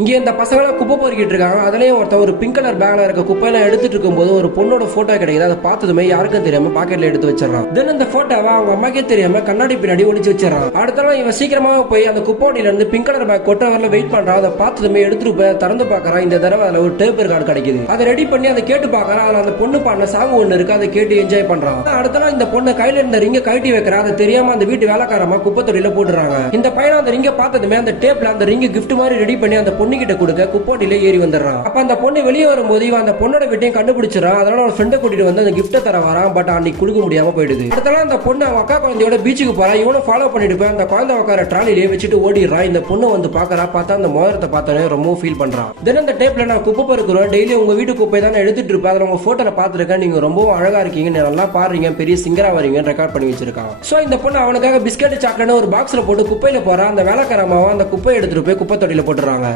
இங்க இந்த பசங்க குப்பை பொறுக்கிட்டு இருக்காங்க. அதுலயும் ஒருத்தன் ஒரு பிங்க் கலர் பேக்ல இருக்க குப்பையெல்லாம் எடுத்துட்டு இருக்கும்போது ஒரு பொண்ணோட போட்டோ கிடைக்குது. அதை பார்த்ததுமே யாருக்கும் தெரியாம பாக்கெட்ல எடுத்து வச்சிடறான். தென் அந்த போட்டோவை அவங்க அம்மாக்கே தெரியாம கண்ணாடி பின்னாடி ஒளிச்சு வச்சிடறான். அடுத்த நாள் இவன் சீக்கிரமாக போய் அந்த குப்பையில இருந்து பிங்க் கலர் பேக் கொட்ட வரல வெயிட் பண்றான். அதை பார்த்ததுமே எடுத்துட்டு போய் திறந்து பாக்குறான். இந்த தடவை அதுல ஒரு டேப் ரெக்கார்டு கிடைக்குது. அதை ரெடி பண்ணி அதை கேட்டு பாக்குறான். அதுல அந்த பொண்ணு பாடின சாங் ஒண்ணு இருக்கு. அதை கேட்டு என்ஜாய் பண்றான். அடுத்த நாள் இந்த பொண்ணு கையில இருந்த ரிங்க கழட்டி வைக்கிறா. அதை தெரியாம அந்த வீட்டு வேலைக்காரமா குப்பை தொட்டியில போட்டுறாங்க. இந்த பையன் அந்த ரிங்க பார்த்ததுமே அந்த டேப்ல அந்த ரிங்க கிஃப்ட் மாதிரி ரெடி பண்ணி அந்த பொண்ணு கிட்ட கொடுக்க குப்போட்டில ஏறி வந்துடுறான். அப்ப அந்த பொண்ணு வெளியே வரும்போது இவன் அந்த பொண்ணோட வீட்டையும் கண்டுபிடிச்சிடறான். அதனால ஒரு ஃப்ரெண்டை கூட்டிட்டு வந்து அந்த கிஃப்ட்டை தர வரான். பட் அன்னைக்கு கொடுக்க முடியாம போயிடுது. அடுத்தலாம் அந்த பொண்ணு அவன் அக்கா குழந்தையோட பீச்சுக்கு போறா. இவனும் ஃபாலோ பண்ணிட்டு போய் அந்த குழந்தை உட்கார ட்ராலிலேயே வச்சுட்டு ஓடிடுறான். இந்த பொண்ணு வந்து பாக்குறா. பார்த்தா அந்த மோதிரத்தை பார்த்தோன்னே ரொம்ப ஃபீல் பண்றான். தினம் அந்த டேப்ல நான் குப்பை பொறுக்கிறோம். டெய்லி உங்க வீட்டு குப்பை தான் எடுத்துட்டு இருப்பேன். அதில் உங்க போட்டோல பாத்துருக்கேன். நீங்க ரொம்பவும் அழகா இருக்கீங்க, நல்லா பாடுறீங்க, பெரிய சிங்கரா வரீங்க ரெக்கார்ட் பண்ணி வச்சிருக்கான். சோ இந்த பொண்ணு அவனுக்காக பிஸ்கட் சாக்லேட் ஒரு பாக்ஸ்ல போட்டு குப்பையில போறான். அந்த வேலைக்காரமாவும் அந்த குப்பை எடுத்துட்டு போய் குப்பை தொட்டியில போட்டுறாங்க.